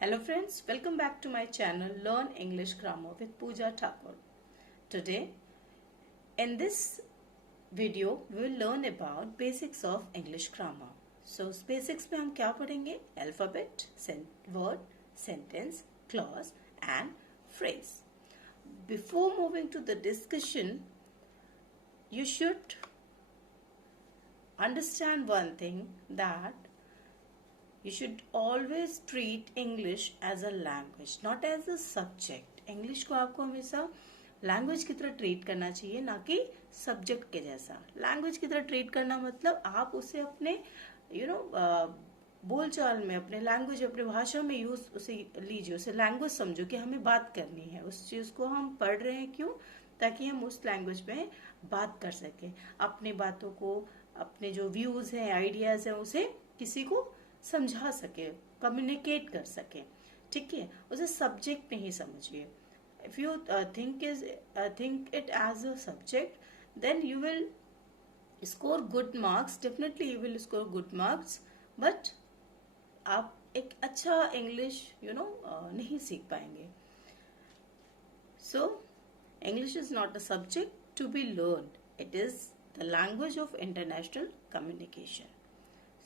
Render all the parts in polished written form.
Hello friends, welcome back to my channel Learn English Grammar with Pooja Thakur. Today, in this video, we will learn about basics of English grammar. So, basics में हम क्या पढ़ेंगे? Alphabet, word, sentence, clause and phrase. Before moving to the discussion, you should understand one thing, that you should always treat English as a language, not as a subject. English को आपको हमेशा language की तरह treat करना चाहिए, ना कि subject के जैसा. लैंग्वेज की तरह ट्रीट करना मतलब आप उसे अपने बोलचाल में, अपने लैंग्वेज, अपने भाषा में यूज उसे लीजिए, उसे लैंग्वेज समझो कि हमें बात करनी है. उस चीज को हम पढ़ रहे हैं क्यों? ताकि हम उस लैंग्वेज में बात कर सकें, अपनी बातों को, अपने जो व्यूज हैं, आइडियाज हैं, उसे किसी को समझा सके, कम्युनिकेट कर सके. ठीक है, उसे सब्जेक्ट नहीं समझिए. If you think it as a subject, then you will score good marks. Definitely you will score good marks, but आप एक अच्छा इंग्लिश नहीं सीख पाएंगे. So English is not a subject to be learn, it is the language of international communication.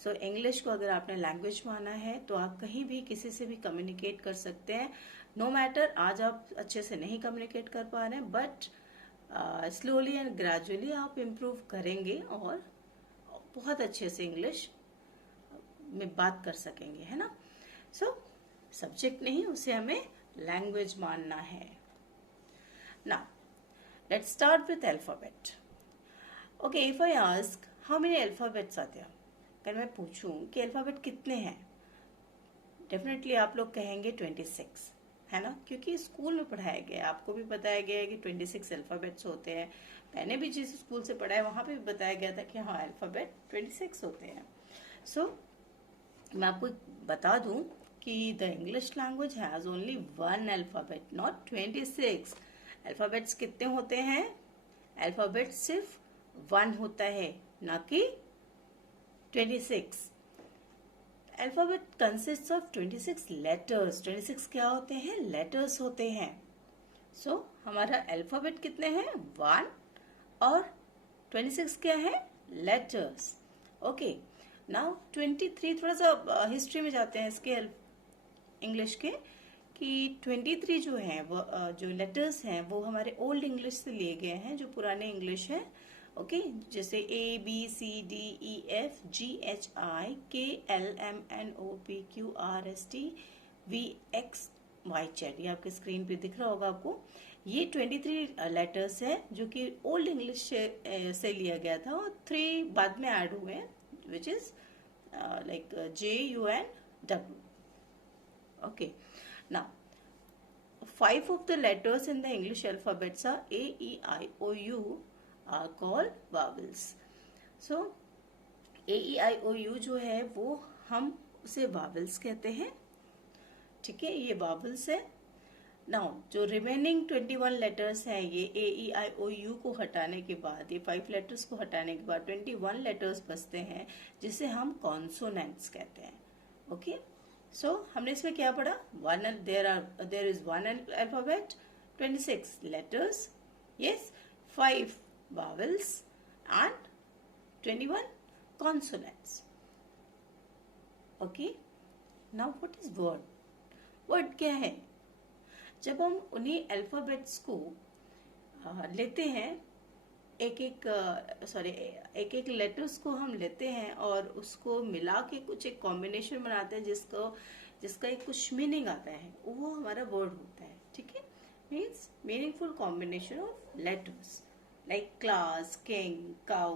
So English को अगर आपने language माना है तो आप कहीं भी किसी से भी कम्युनिकेट कर सकते हैं. नो मैटर आज आप अच्छे से नहीं कम्युनिकेट कर पा रहे हैं, बट स्लोली एंड ग्रेजुअली आप इम्प्रूव करेंगे और बहुत अच्छे से इंग्लिश में बात कर सकेंगे, है ना. सो सब्जेक्ट नहीं, उसे हमें लैंग्वेज मानना है. Now let's start with alphabet. Okay, if I ask how many alphabets are there, अगर मैं पूछूं कि अल्फाबेट कितने हैं, डेफिनेटली आप लोग कहेंगे 26, है ना, क्योंकि स्कूल में पढ़ाया गया है, आपको भी बताया गया है कि 26 अल्फाबेट्स होते हैं. मैंने भी जिस स्कूल से पढ़ा है वहां पे भी बताया गया था कि हाँ, अल्फाबेट 26 होते हैं. सो मैं आपको बता दूं कि the English language has only one alphabet, not 26. Alphabets कितने होते हैं? अल्फाबेट सिर्फ 1 होता है, ना कि 26. Alphabet consist of 26 letters. 26 क्या होते हैं? लेटर्स होते हैं. सो हमारा अल्फाबेट कितने हैं? 1 और 26 क्या है? लेटर्स. ओके, नाउ 23, थोड़ा सा हिस्ट्री में जाते हैं इसके इंग्लिश के, कि 23 जो है वो जो लेटर्स हैं वो हमारे ओल्ड इंग्लिश से लिए गए हैं, जो पुराने इंग्लिश है. ओके, जैसे A B C D E F G H I K L M N O P Q R S T V X Y Z. ये आपके स्क्रीन पे दिख रहा होगा आपको. ये 23 लेटर्स है जो कि ओल्ड इंग्लिश से लिया गया था, और 3 बाद में ऐड हुए हैं, which is like J U N W. Okay, now 5 of the letters in the English alphabets are A, E, I, O, U are called vowels. So A, E, I, O, U जो है वो हम उसे vowels कहते हैं. ठीक है, ये vowels है. नाउ जो रिमेनिंग 21 लेटर्स हैं, ये A, E, I, O, U को हटाने के बाद, ये 5 लेटर्स को हटाने के बाद 21 लेटर्स बचते हैं, जिसे हम कॉन्सोनेंट्स कहते हैं. ओके, सो हमने इसमें क्या पढ़ा? There is one alphabet, 26 letters, yes, 5 vowels and 21 consonants. Okay, now what is word? Word क्या है? जब हम उन्हीं अल्फाबेट्स को लेते हैं, एक एक लेटर्स को हम लेते हैं और उसको मिला के कुछ एक कॉम्बिनेशन बनाते हैं, जिसका एक कुछ मीनिंग आता है, वो हमारा वर्ड होता है. ठीक है, means meaningful combination of letters like class, king, cow.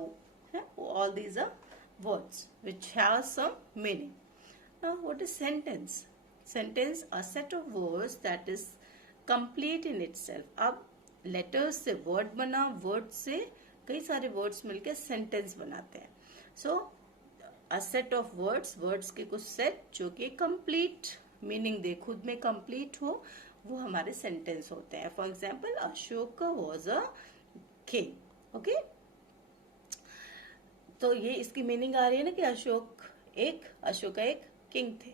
All these are words which have some meaning. Now, what is sentence? Sentence, a set of words that is complete in itself. अब letters से word बना, word से कई सारे words मिलके sentence बनाते हैं. So, a set of words के कुछ set जो कि complete meaning दे, खुद में complete हो, वो हमारे sentence होते हैं. For example, Ashoka was a king. Okay, तो ये इसकी मीनिंग आ रही है ना कि अशोका एक किंग थे.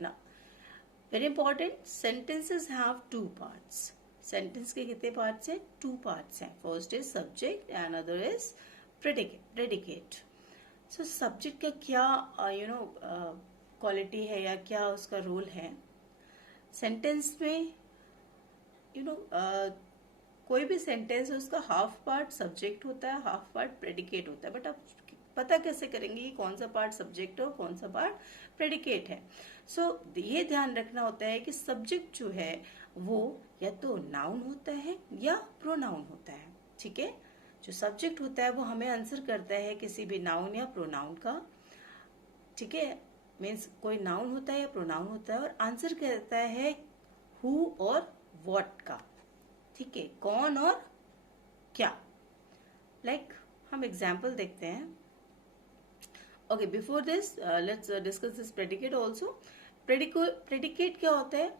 ना, very important, sentences have two parts. Sentence के कितने पार्ट्स हैं? टू पार्ट्स हैं। First is subject and other is predicate. So subject का क्या क्वालिटी है या क्या उसका रोल है सेंटेंस में? कोई भी सेंटेंस है उसका हाफ पार्ट सब्जेक्ट होता है, हाफ पार्ट प्रेडिकेट होता है, बट आप पता कैसे करेंगे कि कौन सा पार्ट सब्जेक्ट है और कौन सा पार्ट प्रेडिकेट है? सो ये ध्यान रखना होता है कि सब्जेक्ट जो है वो या तो नाउन होता है या प्रोनाउन होता है। ठीक है, जो सब्जेक्ट होता है वो हमें आंसर करता है किसी भी नाउन या प्रोनाउन का। ठीक है, मीन्स कोई नाउन होता है या प्रोनाउन होता है और आंसर करता है हु और व्हाट का। ठीक है, कौन और क्या। लाइक हम एग्जाम्पल देखते हैं। Okay, before this let's discuss this predicate also. Predicate क्या होता है?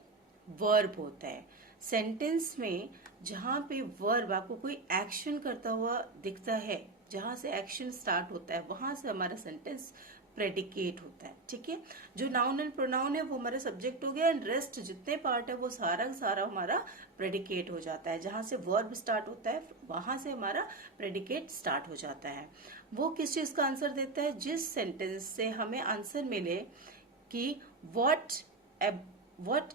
वर्ब होता है। सेंटेंस में जहां पे वर्ब आपको कोई एक्शन करता हुआ दिखता है, जहां से एक्शन स्टार्ट होता है, वहां से हमारा सेंटेंस प्रेडिकेट होता है। ठीक है, जो नाउन एंड प्रोनाउन है वो हमारा सब्जेक्ट हो गया एंड रेस्ट जितने पार्ट है वो सारा सारा हमारा प्रेडिकेट हो जाता है। जहां से वर्ब स्टार्ट होता है वहां से हमारा प्रेडिकेट स्टार्ट हो जाता है। वो किस चीज का आंसर देता है? जिस सेंटेंस से हमें आंसर मिले कि व्हाट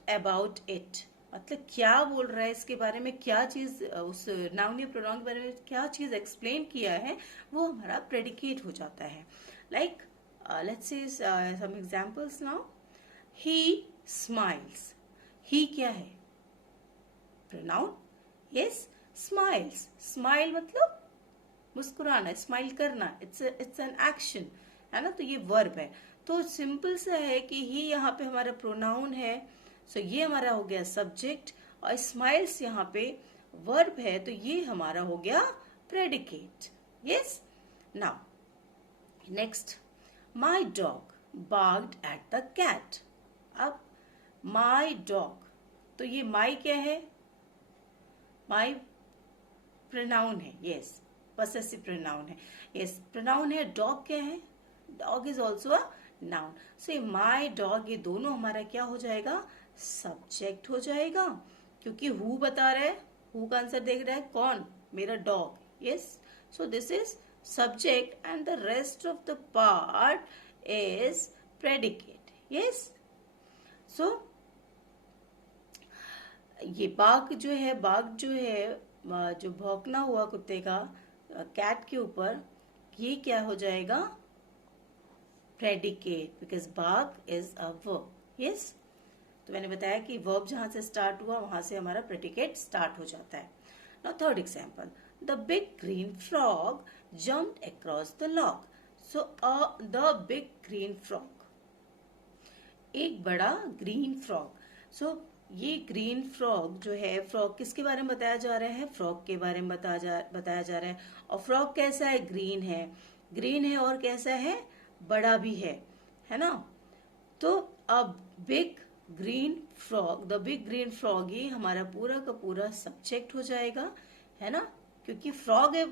अबाउट इट, मतलब क्या बोल रहा है इसके बारे में, क्या चीज उस नाउन या प्रोनाउन के बारे में क्या चीज एक्सप्लेन किया है, वो हमारा प्रेडिकेट हो जाता है। Like let's see some examples now. He smiles. He क्या है? Pronoun. Yes, smiles. Smile मतलब मुस्कुराना, स्माइल करना। It's an action, है ना? तो ये वर्ब है। तो सिंपल सा है कि ही यहाँ पे हमारा प्रोनाउन है, सो ये हमारा हो गया सब्जेक्ट, और स्माइल्स यहाँ पे वर्ब है, तो ये हमारा हो गया predicate. Yes, now next, My dog barked at the cat. अब my dog, तो ये my क्या है? my pronoun है। yes, possessive pronoun है। yes, pronoun है। dog क्या है? dog is also a noun. so my dog, ये दोनों हमारा क्या हो जाएगा? subject हो जाएगा, क्योंकि who बता रहा है, who का आंसर देख रहा है कौन? मेरा dog। yes, so this is subject and the rest of the part is predicate. yes, so ये बाघ जो है जो भौंकना हुआ कुत्ते का कैट के ऊपर, ये क्या हो जाएगा? प्रेडिकेट, बिकॉज बाघ इज अ वर्ब। यस, तो मैंने बताया कि वर्ब जहां से स्टार्ट हुआ वहां से हमारा प्रेडिकेट स्टार्ट हो जाता है। Now third example, the big green frog jumped across the log. So the big green frog, एक बड़ा ग्रीन फ्रॉग। सो ये ग्रीन फ्रॉग जो है, फ्रॉग किसके बारे में बताया जा रहा है? फ्रॉग के बारे में बताया जा रहा है। और फ्रॉग कैसा है? ग्रीन है और कैसा है? बड़ा भी है ना? तो अब big green frog, the big green frog, ये हमारा पूरा का पूरा सब्जेक्ट हो जाएगा, है ना? क्योंकि फ्रॉग है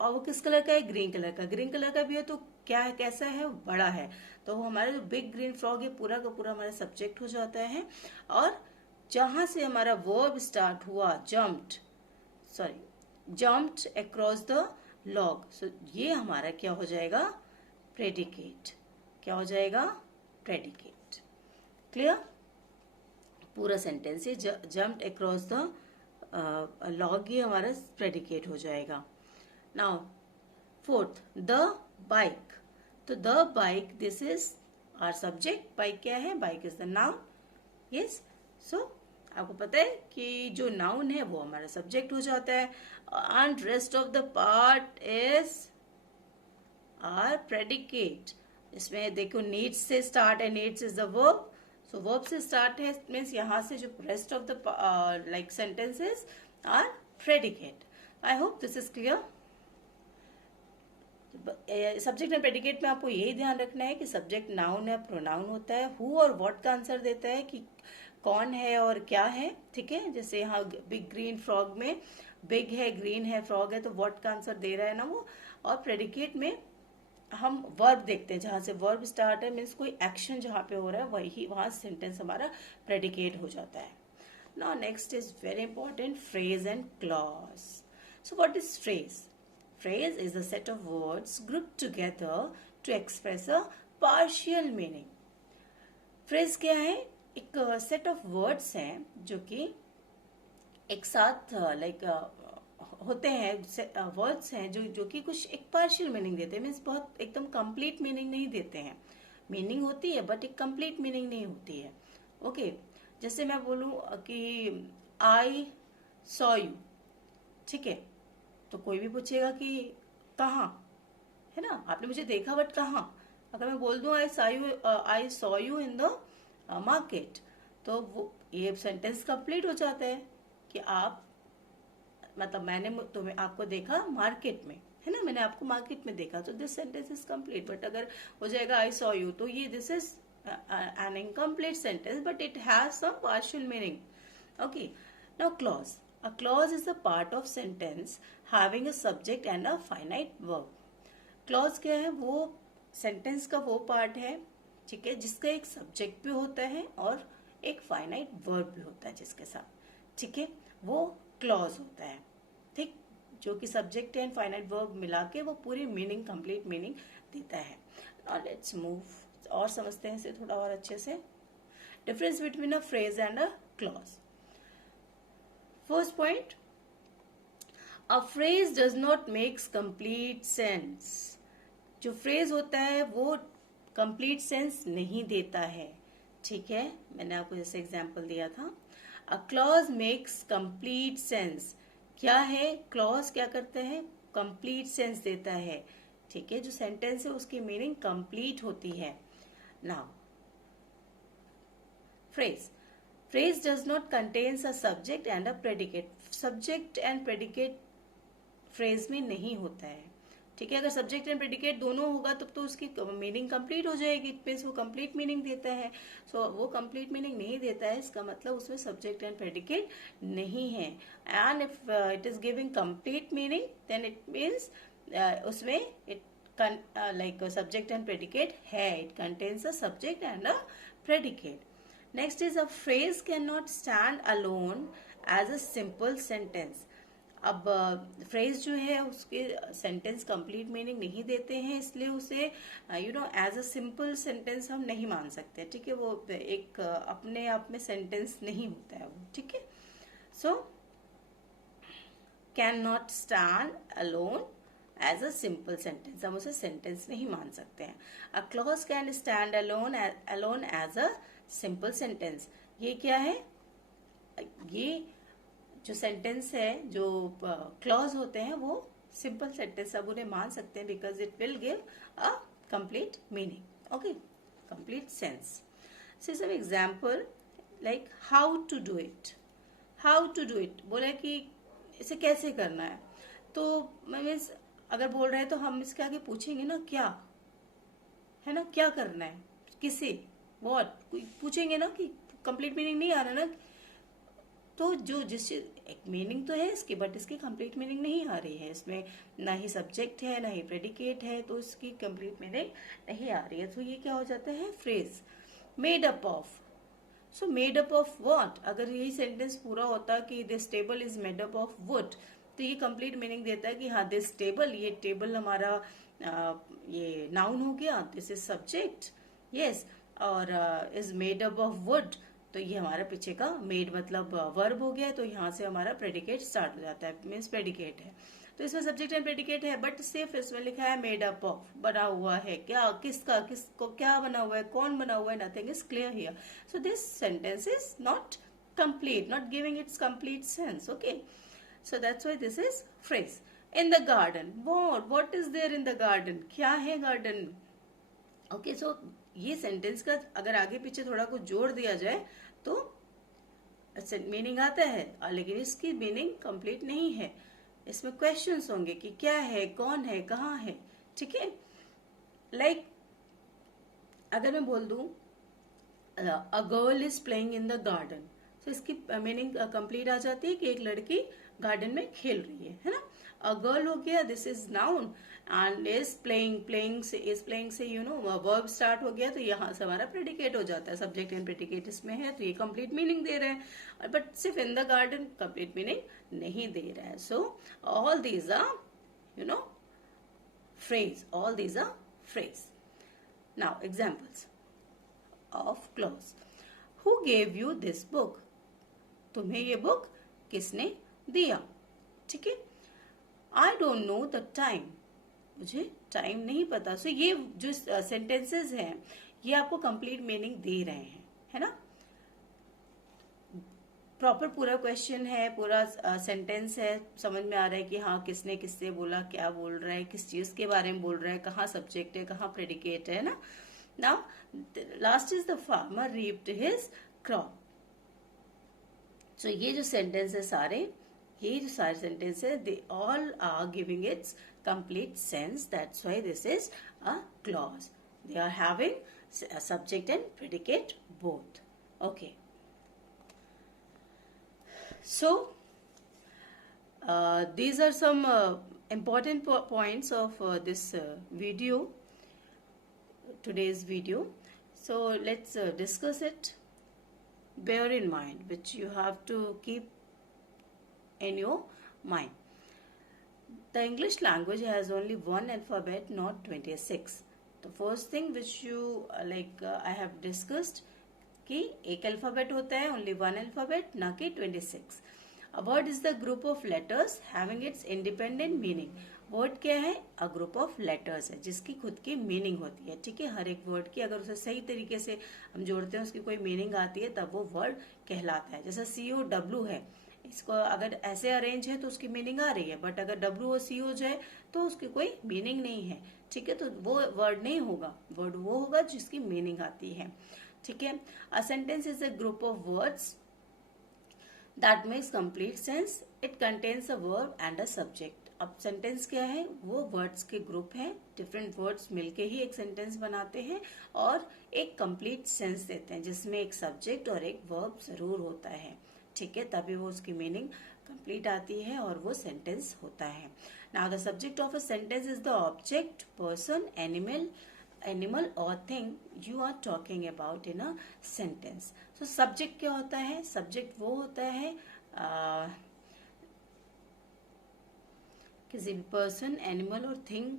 और वो किस कलर का है? ग्रीन कलर का। ग्रीन कलर का भी है तो क्या है? कैसा है? बड़ा है। तो हमारा जो बिग ग्रीन फ्रॉग है पूरा का पूरा हमारा सब्जेक्ट हो जाता है। और जहां से हमारा वर्ब स्टार्ट हुआ, jumped across the log, so ये हमारा क्या हो जाएगा? प्रेडिकेट। क्या हो जाएगा? प्रेडिकेट। क्लियर? पूरा सेंटेंस ये जम्प्ड अक्रॉस द लॉग, ये हमारा प्रेडिकेट हो जाएगा। Now fourth, the bike. तो the bike, this is our subject. Bike क्या है? Bike is the noun. Yes, so आपको पता है कि जो नाउन है वो हमारा सब्जेक्ट हो जाता है and rest of the part is are predicate. इसमें देखो नीड्स से स्टार्ट है, needs is the verb, so verb से स्टार्ट है, मीन्स यहाँ से जो rest of the like sentences are predicate. I hope this is clear. Subject and predicate में आपको यही ध्यान रखना है कि सब्जेक्ट नाउन है, प्रोनाउन होता है, हु और व्हाट का आंसर देता है कि कौन है और क्या है। ठीक है, जैसे यहाँ बिग ग्रीन फ्रॉग में बिग है, ग्रीन है, फ्रॉग है, तो व्हाट का आंसर दे रहा है ना वो। और प्रेडिकेट में हम वर्ब देखते हैं, जहां से वर्ब स्टार्ट है मीन्स कोई एक्शन जहां पे हो रहा है वही वहां सेंटेंस हमारा प्रेडिकेट हो जाता है. Now next is very important, phrase and clause. So what is phrase? Phrase is a set of words grouped together to express a partial meaning. Phrase क्या है? एक सेट ऑफ वर्ड्स हैं जो कि एक साथ लाइक होते हैं, वर्ड्स हैं जो कि कुछ एक पार्शियल मीनिंग देते हैं, मीन्स बहुत एकदम कंप्लीट मीनिंग नहीं देते हैं. मीनिंग होती है बट एक कंप्लीट मीनिंग नहीं होती है. ओके, जैसे मैं बोलूं कि आई सॉ यू, ठीक है, तो कोई भी पूछेगा कि कहाँ, है ना, आपने मुझे देखा बट कहाँ. अगर मैं बोल दूं आई saw you in the market, तो वो ये सेंटेंस कंप्लीट हो जाता है कि आप, मतलब मैंने तुम्हें आपको देखा मार्केट में, है ना, मैंने आपको मार्केट में देखा, तो this sentence is complete. But अगर हो जाएगा आई सॉ यू, तो ये this is an incomplete sentence but it has some partial meaning. Okay, now clause. A clause is a part of sentence having a subject and a finite verb. Clause क्या है? वो sentence का वो part है, ठीक है, जिसका एक सब्जेक्ट भी होता है और एक फाइनाइट वर्ब भी होता है जिसके साथ, ठीक है, वो क्लॉज होता है. ठीक, जो कि सब्जेक्ट एंड फाइनाइट वर्ब मिला के वो पूरी मीनिंग, कंप्लीट मीनिंग देता है. नाउ लेट्स मूव, और समझते हैं इसे थोड़ा और अच्छे से. Difference between a phrase and a clause. First point, a phrase does not makes complete sense. जो फ्रेज होता है वो कंप्लीट सेंस नहीं देता है, ठीक है, मैंने आपको जैसे एग्जांपल दिया था. A clause makes complete sense. क्या है? क्लॉज क्या करता है? कंप्लीट सेंस देता है, ठीक है, जो सेंटेंस है उसकी मीनिंग कंप्लीट होती है. Now phrase. Phrase does not contains a subject and a predicate. Subject and predicate phrase में नहीं होता है, ठीक है. अगर सब्जेक्ट एंड प्रेडिकेट दोनों होगा तब तो उसकी मीनिंग कंप्लीट हो जाएगी, इट मीन्स वो कंप्लीट मीनिंग देता है. सो वो कंप्लीट मीनिंग नहीं देता है, इसका मतलब उसमें सब्जेक्ट एंड प्रेडिकेट नहीं है. And if it is giving complete meaning then it means उसमें it like subject and predicate है, it contains a subject and a predicate. Next is, a phrase can not stand alone as a simple sentence. अब phrase जो है उसके sentence complete meaning नहीं देते हैं, इसलिए उसे एज अ सिंपल सेंटेंस हम नहीं मान सकते, ठीक है. वो एक अपने आप में सेंटेंस नहीं होता है वो, ठीक है. So can not stand alone as a simple sentence, हम उसे सेंटेंस नहीं मान सकते हैं. A clause can stand alone as a simple sentence. ये क्या है? ये जो सेंटेंस है, जो क्लॉज होते हैं वो सिंपल सेंटेंस, अब उन्हें मान सकते हैं because it will give a complete meaning, okay, complete sense. So some example like how to do it. How to do it बोला कि इसे कैसे करना है, तो मीन्स अगर बोल रहे हैं तो हम इसके आगे पूछेंगे ना क्या, है ना, क्या करना है, किसे, व्हाट, पूछेंगे ना, कि कंप्लीट मीनिंग नहीं आ रहा ना, तो जो जिस एक मीनिंग तो है इसकी बट इसकी कंप्लीट मीनिंग नहीं आ रही है, इसमें ना ही सब्जेक्ट है ना ही प्रेडिकेट है, तो इसकी कंप्लीट मीनिंग नहीं आ रही है. तो ये क्या हो जाता है? Phrase. Made up of. So made up of what? अगर यही सेंटेंस पूरा होता कि this table is made up of would, तो ये कंप्लीट मीनिंग देता है कि हाँ दिस टेबल, ये टेबल हमारा ये नाउन हो गया, दिस इज सब्जेक्ट, यस, और is made up of would, तो ये हमारा पीछे का मेड मतलब वर्ब हो गया, तो यहाँ से हमारा प्रेडिकेट स्टार्ट हो जाता है, मीन्स प्रेडिकेट है. तो इसमें सब्जेक्ट एंड प्रेडिकेट है बट सिर्फ इसमें लिखा है मेड अप ऑफ, बना हुआ है, क्या, किसका, किसको क्या बना हुआ है, कौन बना हुआ है, nothing is clear here. So this sentence is not complete, not giving its complete sense, okay. So that's why this is phrase. In the garden, what is there in the garden? क्या है garden? Okay, सो ये sentence का अगर आगे पीछे थोड़ा कुछ जोड़ दिया जाए तो मीनिंग आता है, लेकिन इसकी मीनिंग कंप्लीट नहीं है. इसमें क्वेश्चंस होंगे कि क्या है, कौन है, कहाँ है, ठीक है. लाइक अगर मैं बोल दूं a girl is playing in the garden, तो इसकी मीनिंग कंप्लीट आ जाती है कि एक लड़की गार्डन में खेल रही है ना. अ गर्ल हो गया, this is noun, and is playing, playing से यू नो वर्ब स्टार्ट हो गया, तो यहाँ से हमारा प्रेडिकेट हो जाता है, सब्जेक्ट एंड प्रेडिकेट इसमें है, तो ये कंप्लीट मीनिंग दे रहे हैं, बट सिर्फ in the garden complete meaning नहीं दे रहा है. So all these are you know phrase, all these are phrase. Now examples of clause. Who gave you this book? तुम्हें ये बुक किसने दिया? ठीक है. I don't know the time. मुझे टाइम नहीं पता. सो ये जो सेंटेंसेस हैं ये आपको कंप्लीट मीनिंग दे रहे हैं, है ना. प्रॉपर पूरा क्वेश्चन है, पूरा सेंटेंस है, समझ में आ रहा है कि हाँ किसने किससे बोला, क्या बोल रहा है, किस चीज के बारे में बोल रहा है, कहाँ सब्जेक्ट है, कहाँ प्रेडिकेट है ना. Now last is the farmer reaped his crop. So ये जो सेंटेंस है सारे, ये जो सारे सेंटेंस है, they all are giving its complete sense. That's why this is a clause. They are having subject and predicate both. Okay. So, these are some important points of this video, today's video. So, let's discuss it. Bear in mind, which you have to keep in your mind. The English language has only one alphabet, not 26. The first thing which you I have discussed, कि एक alphabet होता है, only one alphabet, ना कि 26. A word is the group of letters having its independent meaning. Word क्या है? A group of letters है जिसकी खुद की मीनिंग होती है. ठीक है. हर एक वर्ड की अगर उसे सही तरीके से हम जोड़ते हैं, उसकी कोई मीनिंग आती है, तब वो वर्ड कहलाता है. जैसा COW है, इसको अगर ऐसे अरेंज है तो उसकी मीनिंग आ रही है, बट अगर W और C हो जाए तो उसकी कोई मीनिंग नहीं है. ठीक है. तो वो वर्ड नहीं होगा, वर्ड वो होगा जिसकी मीनिंग आती है. ठीक है. अ sentence is a group of words that makes complete sense. It contains a verb and a subject. अब सेंटेंस क्या है? वो वर्ड्स के ग्रुप है, डिफरेंट वर्ड्स मिलके ही एक सेंटेंस बनाते हैं और एक कंप्लीट सेंस देते हैं, जिसमें एक सब्जेक्ट और एक वर्ब जरूर होता है. ठीक है. तभी वो उसकी मीनिंग कंप्लीट आती है और वो सेंटेंस होता है. Now the subject of a sentence is the object, person, animal और thing you are talking about in a sentence. So subject क्या होता है? सब्जेक्ट वो होता है किसी भी पर्सन, एनिमल और थिंग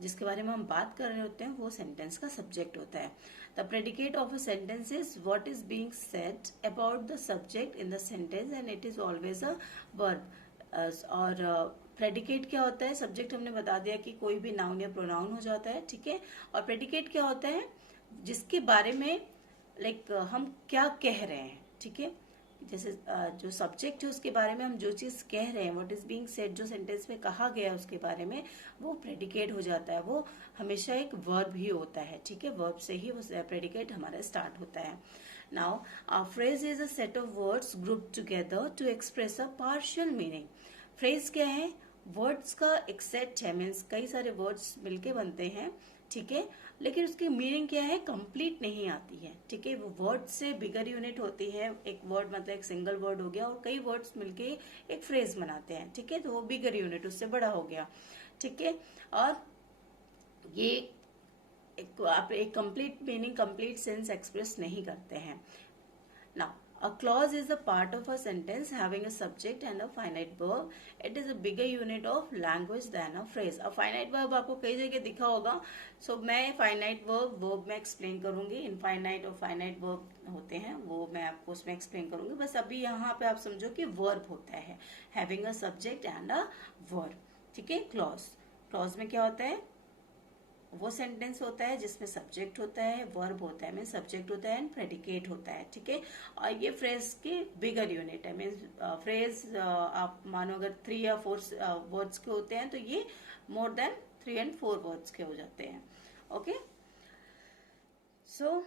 जिसके बारे में हम बात कर रहे होते हैं, वो सेंटेंस का सब्जेक्ट होता है. The predicate of a sentence is what is being said about the subject in the sentence and it is always a verb. और प्रेडिकेट क्या होता है? सब्जेक्ट हमने बता दिया कि कोई भी नाउन या प्रोनाउन हो जाता है. ठीक है. और प्रेडिकेट क्या होता है? जिसके बारे में हम क्या कह रहे हैं. ठीक है. जैसे जो सब्जेक्ट है उसके बारे में हम जो चीज कह रहे हैं, व्हाट इज बीइंग सेड, जो सेंटेंस में कहा गया है उसके बारे में, वो प्रेडिकेट हो जाता है. वो हमेशा एक वर्ब ही होता है. ठीक है. वर्ब से ही वो प्रेडिकेट हमारा स्टार्ट होता है. Now a phrase is a set of words group together to express a partial meaning. Phrase क्या है? वर्ड्स का एक सेट है, मीन्स कई सारे वर्ड्स मिलके बनते हैं. ठीक है. लेकिन उसकी मीनिंग क्या है? कंप्लीट नहीं आती है. ठीक है. वो वर्ड से बिगर यूनिट होती है. एक वर्ड मतलब एक सिंगल वर्ड हो गया और कई वर्ड्स मिलके एक फ्रेज बनाते हैं. ठीक है. तो वो बिगर यूनिट, उससे बड़ा हो गया. ठीक है. और ये आप एक complete meaning, complete sense express नहीं करते हैं. Now a clause is a part of a sentence having a subject and a finite verb. It is a bigger unit of language than a phrase. A finite verb आपको कई जगह दिखा होगा. So मैं finite verb में explain करूंगी. Infinite और finite verb होते हैं, वो मैं आपको उसमें explain करूंगी. बस अभी यहाँ पे आप समझो कि verb होता है, having a subject and a verb. ठीक है. clause में क्या होता है? वो सेंटेंस होता है जिसमें सब्जेक्ट होता है, वर्ब होता है, मीन सब्जेक्ट होता है एंड प्रेडिकेट होता है. ठीक है. और ये फ्रेज की बिगर यूनिट है. मीन्स फ्रेज आप मानो अगर 3 या 4 वर्ड्स के होते हैं तो ये मोर देन 3 and 4 वर्ड्स के हो जाते हैं. ओके. सो